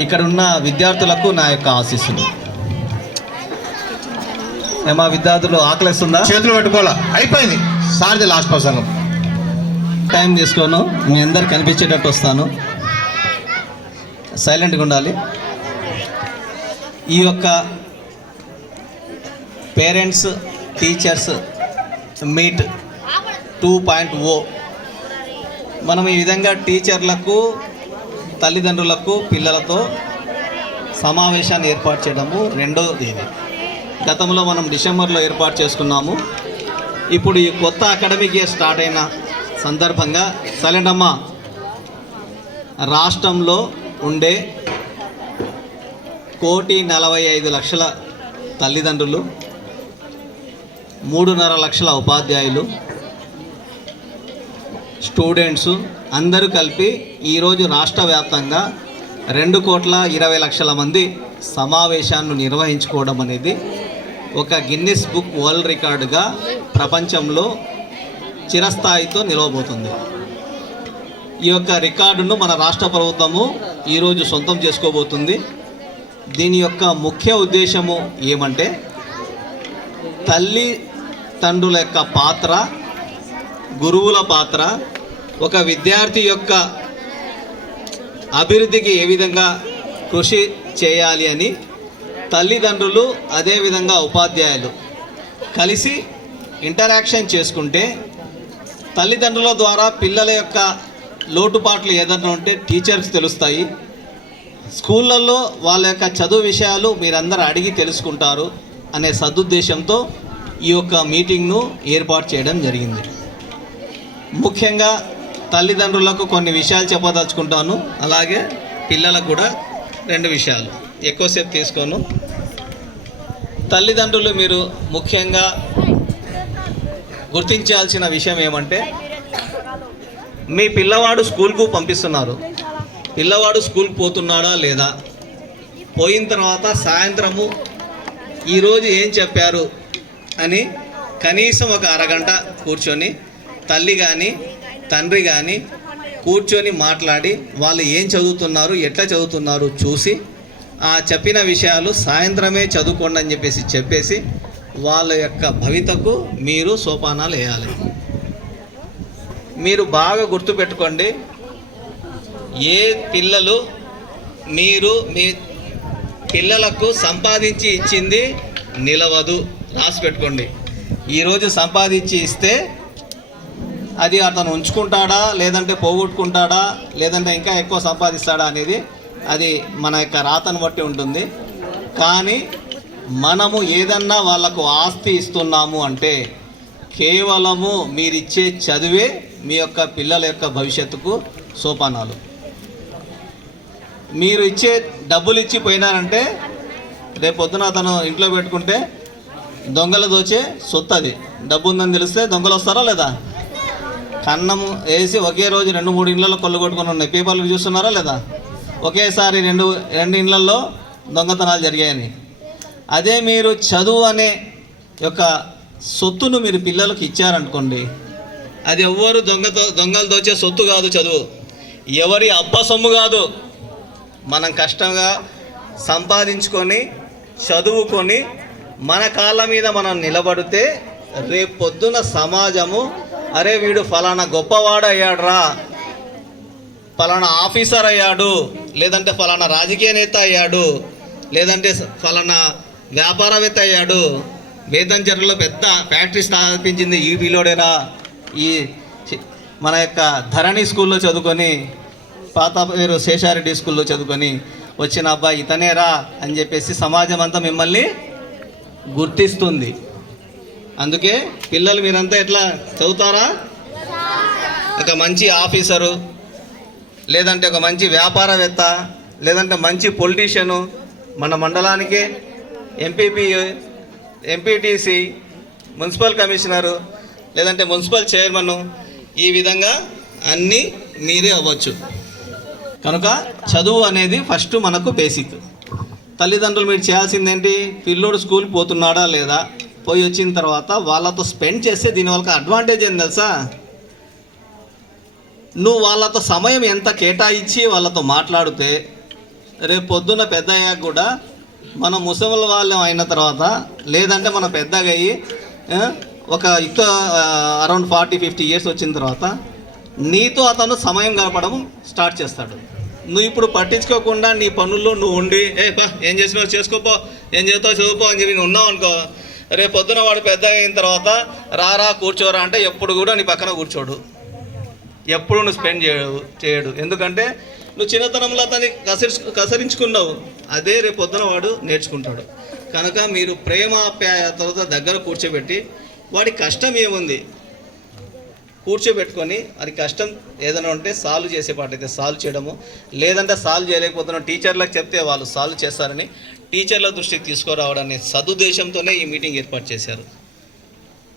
ఇక్కడ ఉన్న విద్యార్థులకు నా యొక్క ఆశీస్సులు. ఏమా విద్యార్థులు ఆకలిస్తుందా? చేతులు పెట్టుకోవాలా? అయిపోయింది. సార్ది లాస్ట్ ప్రసంగం. టైం తీసుకోను. మీ అందరు కనిపించేటట్టు వస్తాను. సైలెంట్గా ఉండాలి. ఈ యొక్క parents teachers meet two point O మనం ఈ విధంగా టీచర్లకు తల్లిదండ్రులకు పిల్లలతో సమావేశాన్ని ఏర్పాటు చేయడము రెండోది ఇది. గతంలో మనం డిసెంబర్లో ఏర్పాటు చేసుకున్నాము. ఇప్పుడు ఈ కొత్త అకాడమిక్ ఇయర్ స్టార్ట్ అయిన సందర్భంగా సలెండమ్మ రాష్ట్రంలో ఉండే కోటి నలభై ఐదు లక్షల తల్లిదండ్రులు మూడున్నర లక్షల ఉపాధ్యాయులు స్టూడెంట్స్ అందరూ కలిపి ఈరోజు రాష్ట్ర వ్యాప్తంగా రెండు కోట్ల ఇరవై లక్షల మంది సమావేశాన్ని నిర్వహించుకోవడం అనేది ఒక గిన్నిస్ బుక్ వరల్డ్ రికార్డుగా ప్రపంచంలో చిరస్థాయితో నిలవబోతుంది. ఈ యొక్క రికార్డును మన రాష్ట్ర ప్రభుత్వము ఈరోజు సొంతం చేసుకోబోతుంది. దీని యొక్క ముఖ్య ఉద్దేశము ఏమంటే తల్లి తండ్రుల యొక్క పాత్ర గురువుల పాత్ర ఒక విద్యార్థి యొక్క అభివృద్ధికి ఏ విధంగా కృషి చేయాలి అని తల్లిదండ్రులు అదేవిధంగా ఉపాధ్యాయులు కలిసి ఇంటరాక్షన్ చేసుకుంటే తల్లిదండ్రుల ద్వారా పిల్లల యొక్క లోటుపాట్లు ఏదైనా ఉంటే టీచర్స్ తెలుస్తాయి. స్కూళ్ళల్లో వాళ్ళ యొక్క చదువు విషయాలు మీరందరూ అడిగి తెలుసుకుంటారు అనే సదుద్దేశంతో ఈ యొక్క మీటింగ్ను ఏర్పాటు చేయడం జరిగింది. ముఖ్యంగా తల్లిదండ్రులకు కొన్ని విషయాలు చెప్పదలుచుకుంటాను. అలాగే పిల్లలకు కూడా రెండు విషయాలు. ఎక్కువసేపు తీసుకోను. తల్లిదండ్రులు మీరు ముఖ్యంగా గుర్తించాల్సిన విషయం ఏమంటే మీ పిల్లవాడు స్కూల్కు పంపిస్తున్నారు. పిల్లవాడు స్కూల్కి పోతున్నాడా లేదా? పోయిన తర్వాత సాయంత్రము ఈరోజు ఏం చెప్పారు అని కనీసం ఒక అరగంట కూర్చొని తల్లి కానీ తండ్రి కానీ కూర్చొని మాట్లాడి వాళ్ళు ఏం చదువుతున్నారు ఎట్లా చదువుతున్నారు చూసి ఆ చెప్పిన విషయాలు సాయంత్రమే చదువుకోండి అని చెప్పేసి చెప్పేసి వాళ్ళ యొక్క భవితకు మీరు సోపానాలు వేయాలి. మీరు బాగా గుర్తుపెట్టుకోండి ఏ పిల్లలు మీరు మీ పిల్లలకు సంపాదించి ఇచ్చింది నిలవదు. రాసి పెట్టుకోండి. ఈరోజు సంపాదించి ఇస్తే అది అతను ఉంచుకుంటాడా లేదంటే పోగొట్టుకుంటాడా లేదంటే ఇంకా ఎక్కువ సంపాదిస్తాడా అనేది అది మన యొక్క రాతను బట్టి ఉంటుంది. కానీ మనము ఏదన్నా వాళ్ళకు ఆస్తి ఇస్తున్నాము అంటే కేవలము మీరిచ్చే చదివే మీ యొక్క పిల్లల యొక్క భవిష్యత్తుకు సోపానాలు. మీరు ఇచ్చే డబ్బులు ఇచ్చి పోయినారంటే రేపొద్దున అతను ఇంట్లో పెట్టుకుంటే దొంగలు దోచే సొత్తు అది డబ్బు ఉందని తెలిస్తే దొంగలు వస్తారా లేదా? కన్నం వేసి ఒకే రోజు రెండు మూడు ఇళ్ళలో కొల్లు ఉన్నాయి. పేపర్లు చూస్తున్నారా లేదా? ఒకేసారి రెండు రెండు ఇళ్ళలో దొంగతనాలు జరిగాయని. అదే మీరు చదువు అనే యొక్క సొత్తును మీరు పిల్లలకు ఇచ్చారనుకోండి అది ఎవ్వరు దొంగతో దొంగలు దోచే సొత్తు కాదు చదువు. ఎవరి అబ్బ సొమ్ము కాదు. మనం కష్టంగా సంపాదించుకొని చదువుకొని మన కాళ్ళ మీద మనం నిలబడితే రేపొద్దున సమాజము అరే వీడు ఫలానా గొప్పవాడు అయ్యాడురా ఫలానా ఆఫీసర్ అయ్యాడు. లేదంటే ఫలానా రాజకీయ నేత అయ్యాడు. లేదంటే ఫలానా వ్యాపారవేత్త అయ్యాడు. వేదంచర్లో పెద్ద ఫ్యాక్టరీ స్థాపించింది ఈ పిల్లోడేనా ఈ మన యొక్క ధరణి స్కూల్లో చదువుకొని పాత పేరు శేషారెడ్డి స్కూల్లో చదువుకొని వచ్చిన అబ్బాయి ఇతనేరా అని చెప్పేసి సమాజం అంతా మిమ్మల్ని గుర్తిస్తుంది. అందుకే పిల్లలు మీరంతా ఎట్లా చదువుతారా? ఒక మంచి ఆఫీసరు లేదంటే ఒక మంచి వ్యాపారవేత్త లేదంటే మంచి పొలిటీషియను మన మండలానికి ఎంపీపీ ఎంపీటీసీ మున్సిపల్ కమిషనరు లేదంటే మున్సిపల్ చైర్మను ఈ విధంగా అన్నీ మీరే అవ్వచ్చు. కనుక చదువు అనేది ఫస్ట్ మనకు బేసిక్. తల్లిదండ్రులు మీరు చేయాల్సింది ఏంటి పిల్లోడు స్కూల్ పోతున్నాడా లేదా? పోయి వచ్చిన తర్వాత వాళ్ళతో స్పెండ్ చేస్తే దీనివల్ల అడ్వాంటేజ్ ఏం తెలుసా? నువ్వు వాళ్ళతో సమయం ఎంత కేటాయించి వాళ్ళతో మాట్లాడితే రేపు పొద్దున్న పెద్ద అయ్యాక కూడా మన ముసలి వాళ్ళం అయిన తర్వాత లేదంటే మన పెద్దగా అయ్యి ఒక యుక్త అరౌండ్ ఫార్టీ ఫిఫ్టీ ఇయర్స్ వచ్చిన తర్వాత నీతో అతను సమయం గడపడం స్టార్ట్ చేస్తాడు. నువ్వు ఇప్పుడు పట్టించుకోకుండా నీ పనుల్లో నువ్వు ఉండి ఏ బా ఏం చేసినావు చేసుకోపో ఏం చేస్తావు? చదువుకో అని చెప్పి నువ్వు ఉన్నావు అనుకో రేపు పొద్దున వాడు పెద్ద అయిన తర్వాత రారా కూర్చోరా అంటే ఎప్పుడు కూడా నీ పక్కన కూర్చోడు. ఎప్పుడు నువ్వు స్పెండ్ చేయడు చేయడు. ఎందుకంటే నువ్వు చిన్నతనంలో అతన్ని కసరి కసరించుకున్నావు. అదే రేపు పొద్దున వాడు నేర్చుకుంటాడు. కనుక మీరు ప్రేమాప్యాయతలతో దగ్గర కూర్చోబెట్టి వాడి కష్టం ఏముంది? కూర్చోబెట్టుకొని అది కష్టం ఏదైనా ఉంటే సాల్వ్ చేసే పాటైతే సాల్వ్ చేయడము. లేదంటే సాల్వ్ చేయలేకపోతున్నాం టీచర్లకు చెప్తే వాళ్ళు సాల్వ్ చేస్తారని టీచర్ల దృష్టికి తీసుకురావడాన్ని సదుద్దేశంతోనే ఈ మీటింగ్ ఏర్పాటు చేశారు.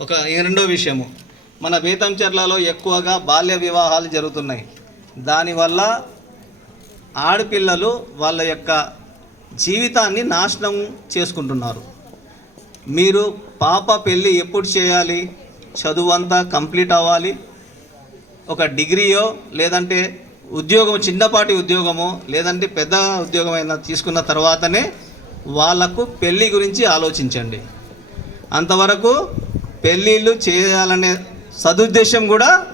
ఒక రెండో విషయము. మన బీతంచెర్లలో ఎక్కువగా బాల్య వివాహాలు జరుగుతున్నాయి. దానివల్ల ఆడపిల్లలు వాళ్ళ యొక్క జీవితాన్ని నాశనం చేసుకుంటున్నారు. మీరు పాప పెళ్ళి ఎప్పుడు చేయాలి? చదువు అంతా కంప్లీట్ అవ్వాలి? ఒక డిగ్రీయో లేదంటే ఉద్యోగం చిన్నపాటి ఉద్యోగమో లేదంటే పెద్ద ఉద్యోగం అయినా తీసుకున్న తర్వాతనే వాళ్ళకు పెళ్ళి గురించి ఆలోచించండి. అంతవరకు పెళ్ళిళ్ళు చేయాలనే సదుద్దేశం కూడా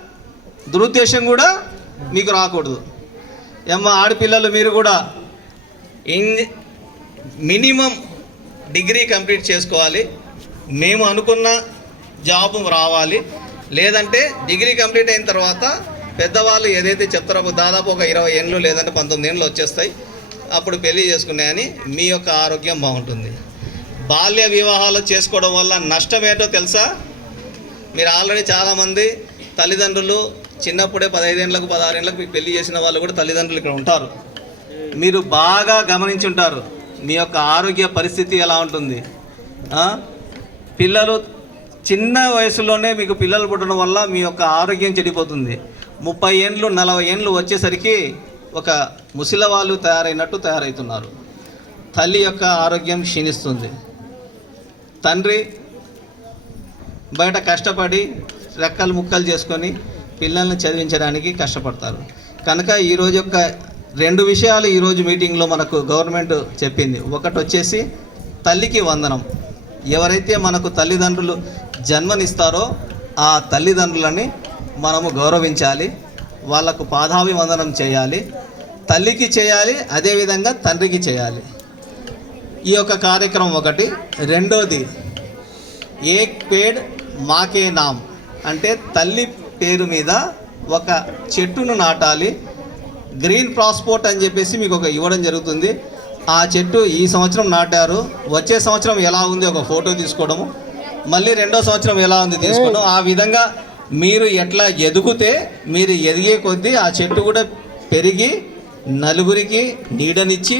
దురుద్దేశం కూడా మీకు రాకూడదు. ఏమ ఆడపిల్లలు మీరు కూడా ఇన్ మినిమం డిగ్రీ కంప్లీట్ చేసుకోవాలి. మేము అనుకున్న జాబ్ రావాలి. లేదంటే డిగ్రీ కంప్లీట్ అయిన తర్వాత పెద్దవాళ్ళు ఏదైతే చెప్తారో దాదాపు ఒక ఇరవై ఏళ్ళు లేదంటే పంతొమ్మిది ఏళ్ళు వచ్చేస్తాయి. అప్పుడు పెళ్ళి చేసుకున్నాయని మీ యొక్క ఆరోగ్యం బాగుంటుంది. బాల్య వివాహాలు చేసుకోవడం వల్ల నష్టం ఏంటో తెలుసా? మీరు ఆల్రెడీ చాలామంది తల్లిదండ్రులు చిన్నప్పుడే పదహైదేళ్ళకు పదహారేళ్ళకు మీకు పెళ్ళి చేసిన వాళ్ళు కూడా తల్లిదండ్రులు ఇక్కడ ఉంటారు. మీరు బాగా గమనించి ఉంటారు. మీ యొక్క ఆరోగ్య పరిస్థితి ఎలా ఉంటుంది? పిల్లలు చిన్న వయసులోనే మీకు పిల్లలు పుట్టడం వల్ల మీ యొక్క ఆరోగ్యం చెడిపోతుంది. ముప్పై ఏండ్లు నలభై ఏండ్లు వచ్చేసరికి ఒక ముసలి వాళ్ళు తయారైనట్టు తయారవుతున్నారు తల్లి యొక్క ఆరోగ్యం క్షీణిస్తుంది. తండ్రి బయట కష్టపడి రెక్కలు ముక్కలు చేసుకొని పిల్లల్ని చదివించడానికి కష్టపడతారు. కనుక ఈరోజు యొక్క రెండు విషయాలు ఈరోజు మీటింగ్లో మనకు గవర్నమెంట్ చెప్పింది. ఒకటి వచ్చేసి తల్లికి వందనం. ఎవరైతే మనకు తల్లిదండ్రులు జన్మనిస్తారో ఆ తల్లిదండ్రులని మనము గౌరవించాలి. వాళ్ళకు పాదాభివందనం చేయాలి తల్లికి చేయాలి అదేవిధంగా తండ్రికి చేయాలి. ఈ యొక్క కార్యక్రమం ఒకటి. రెండోది ఏక్ పేడ్ మాకే నామ్. అంటే తల్లి పేరు మీద ఒక చెట్టును నాటాలి. గ్రీన్ ప్రాస్పోర్ట్ అని చెప్పేసి మీకు ఒక ఇవ్వడం జరుగుతుంది. ఆ చెట్టు ఈ సంవత్సరం నాటారు. వచ్చే సంవత్సరం ఎలా ఉంది ఒక ఫోటో తీసుకోవడము. మళ్ళీ రెండో సంవత్సరం ఎలా ఉంది తీసుకోవడం. ఆ విధంగా మీరు ఎట్లా ఎదుగుతే మీరు ఎదిగే కొద్దీ ఆ చెట్టు కూడా పెరిగి నలుగురికి నీడనిచ్చి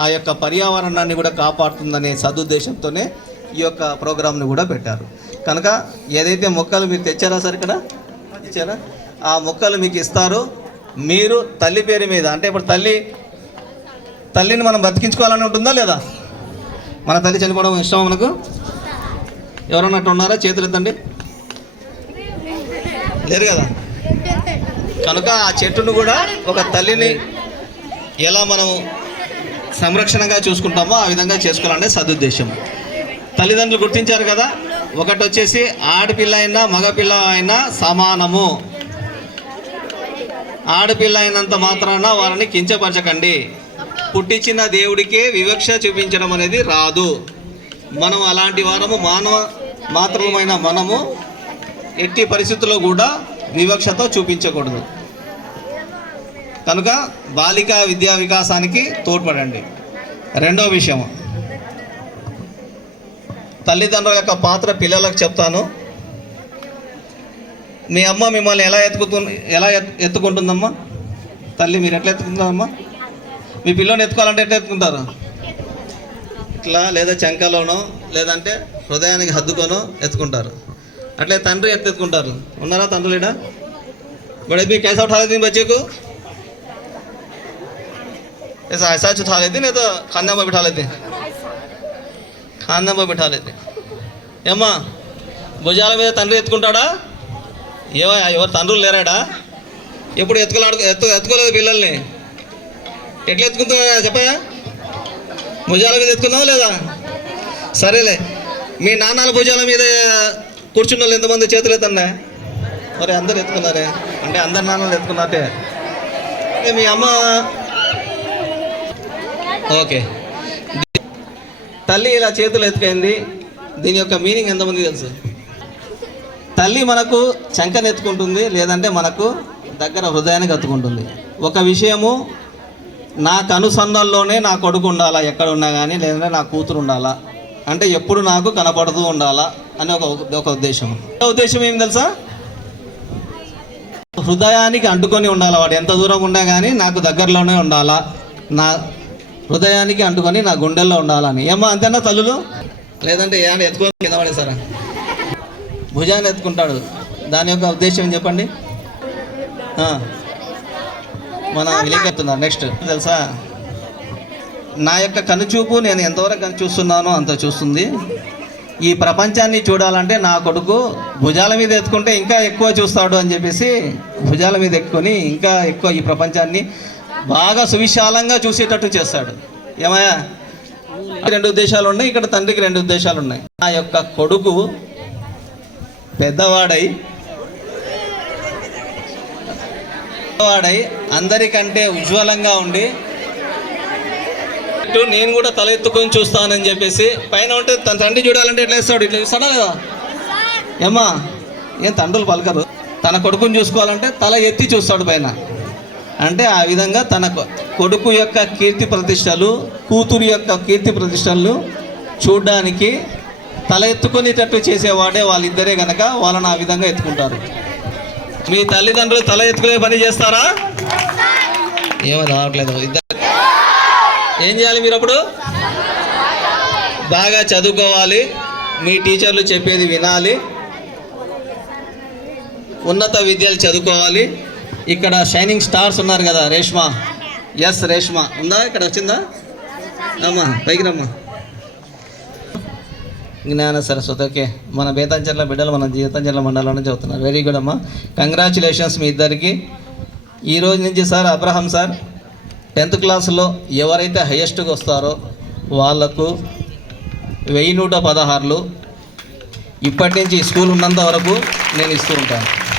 ఆ యొక్క పర్యావరణాన్ని కూడా కాపాడుతుందనే సదుద్దేశంతోనే ఈ యొక్క ప్రోగ్రామ్ని కూడా పెట్టారు. కనుక ఏదైతే మొక్కలు మీరు తెచ్చారా సార్ ఇక్కడ? ఇచ్చారా? ఆ మొక్కలు మీకు ఇస్తారు. మీరు తల్లి పేరు మీద అంటే ఇప్పుడు తల్లి తల్లిని మనం బతికించుకోవాలని ఉంటుందా లేదా? మన తల్లి చనిపోవడం ఇష్టం మనకు? ఎవరన్నట్టు ఉన్నారా? చేతులు ఎత్తండి లేరు కదా? కనుక ఆ చెట్టును కూడా ఒక తల్లిని ఎలా మనం సంరక్షణగా చూసుకుంటామో ఆ విధంగా చేసుకోవాలనే సదుద్దేశం. తల్లిదండ్రులు గుర్తించారు కదా? ఒకటి వచ్చేసి ఆడపిల్ల అయినా మగపిల్ల అయినా సమానము. ఆడపిల్ల అయినంత మాత్రాన వారిని కించపరచకండి. పుట్టించిన దేవుడికే వివక్ష చూపించడం అనేది రాదు. మనం అలాంటి వారము మానవ మాత్రమైన మనము ఎట్టి పరిస్థితుల్లో కూడా వివక్షతో చూపించకూడదు. కనుక బాలికా విద్యా వికాసానికి తోడ్పడండి. రెండో విషయం. తల్లిదండ్రుల యొక్క పాత్ర పిల్లలకు చెప్తాను. మీ అమ్మ మిమ్మల్ని ఎలా ఎత్తుకుతు ఎలా ఎత్తుకుంటుందమ్మా? తల్లి మీరు ఎట్లా ఎత్తుకుంటారమ్మా? మీ పిల్లని ఎత్తుకోవాలంటే ఎట్లా ఎత్తుకుంటారు? ఇట్లా లేదా చంకలోనో లేదంటే హృదయానికి హద్దుకోనో ఎత్తుకుంటారు. అట్లే తండ్రి ఎట్లా ఎత్తుకుంటారు ఉన్నారా తండ్రి లేడా बड़े भी कैसा उठा लेते हैं बच्चे को ऐसा ऐसा उठा लेते हैं, नहीं तो खाना में बिठा लेते हैं खाना में बिठा लेते हैं ఏమ్మా భుజాల మీద తండ్రి ఎత్తుకుంటాడా ఏమో ఎవరు తండ్రులు లేరాడా ఎప్పుడు ఎత్తుకోలాడు ఎత్తు ఎత్తుకోలేదు పిల్లల్ని ఎట్లా ఎత్తుకుంటున్నావు చెప్పయా భుజాల మీద ఎత్తుకున్నావా లేదా సరేలే మీ నాన్నల భుజాల మీద కూర్చున్న వాళ్ళు ఎంతమంది చేతులు ఎత్తన్నా? మరి అందరు ఎత్తుకున్నారే? అంటే అందరు నాన్నలు ఎత్తుకున్నట్టే. ఏ, మీ అమ్మ? ఓకే. తల్లి ఇలా చేతులు ఎత్తుకైంది. దీని యొక్క మీనింగ్ ఎంతమంది తెలుసు? తల్లి మనకు చంకనెత్తుకుంటుంది లేదంటే మనకు దగ్గర హృదయానికి ఎత్తుకుంటుంది ఒక విషయము నా కనుసన్నల్లోనే నా కొడుకు ఉండాలా? ఎక్కడ ఉన్నా కానీ లేదంటే నా కూతురు ఉండాలా? అంటే ఎప్పుడు నాకు కనపడుతూ ఉండాలా? అని ఒక ఒక ఉద్దేశం. ఉద్దేశం ఏం తెలుసా? హృదయానికి అంటుకొని ఉండాలి వాడు? ఎంత దూరం ఉన్నా కానీ నాకు దగ్గరలోనే ఉండాలా? నా హృదయానికి అంటుకొని నా గుండెల్లో ఉండాలని. ఏమో అంతేనా తల్లులు? లేదంటే ఏ ఎత్తుకొని కింద పడేసారా భుజాన్ని ఎత్తుకుంటాడు. దాని యొక్క ఉద్దేశం ఏం చెప్పండి? మన విలేకెత్తున్నారు నెక్స్ట్. తెలుసా? నా యొక్క కనుచూపు నేను ఎంతవరకు కను చూస్తున్నానో అంత చూస్తుంది. ఈ ప్రపంచాన్ని చూడాలంటే నా కొడుకు భుజాల మీద ఎత్తుకుంటే ఇంకా ఎక్కువ చూస్తాడు అని చెప్పేసి భుజాల మీద ఎక్కుని ఇంకా ఎక్కువ ఈ ప్రపంచాన్ని బాగా సువిశాలంగా చూసేటట్టు చేస్తాడు. ఏమయ్యా? రెండు ఉద్దేశాలు ఉన్నాయి ఇక్కడ తండ్రికి రెండు ఉద్దేశాలు ఉన్నాయి. నా యొక్క కొడుకు పెద్దవాడై పెద్దవాడై అందరికంటే ఉజ్వలంగా ఉండి ఇటు నేను కూడా తల ఎత్తుకొని చూస్తానని చెప్పేసి పైన ఉంటే తన తండ్రి చూడాలంటే ఎట్లా వేస్తాడు? ఇట్లా చూస్తాడా కదా ఏమ్మా ఏం తండ్రులు పలకరు. తన కొడుకుని చూసుకోవాలంటే తల ఎత్తి చూస్తాడు పైన. అంటే ఆ విధంగా తన కొడుకు యొక్క కీర్తి ప్రతిష్టలు కూతురు యొక్క కీర్తి ప్రతిష్టలు చూడడానికి తల ఎత్తుకునేటట్టు చేసేవాడే వాళ్ళిద్దరే గనక వాళ్ళని ఆ విధంగా ఎత్తుకుంటారు. మీ తల్లిదండ్రులు తల ఎత్తుకునే పని చేస్తారా? ఏమో రావట్లేదు. ఇద్దరు ఏం చేయాలి మీరు అప్పుడు? బాగా చదువుకోవాలి. మీ టీచర్లు చెప్పేది వినాలి. ఉన్నత విద్యలు చదువుకోవాలి. ఇక్కడ షైనింగ్ స్టార్స్ ఉన్నారు కదా రేష్మ. ఎస్ రేష్మ. ఉందా? ఇక్కడ వచ్చిందా? అమ్మా పైకి రమ్మా. జ్ఞాన సరస్వతి ఓకే మన బేతాంచర్ల బిడ్డలు మన జీతంచెర్ల మండలంలో చదువుతున్నారు వెరీ గుడ్ అమ్మా. కంగ్రాచులేషన్స్ మీ ఇద్దరికి. ఈ రోజు నుంచి సార్ అబ్రహం సార్ టెన్త్ క్లాస్లో ఎవరైతే హయ్యెస్ట్గా వస్తారో వాళ్ళకు వెయ్యి నూట పదహారులు. ఇప్పటి నుంచి స్కూల్ ఉన్నంత వరకు నేను ఇస్తూ ఉంటాను.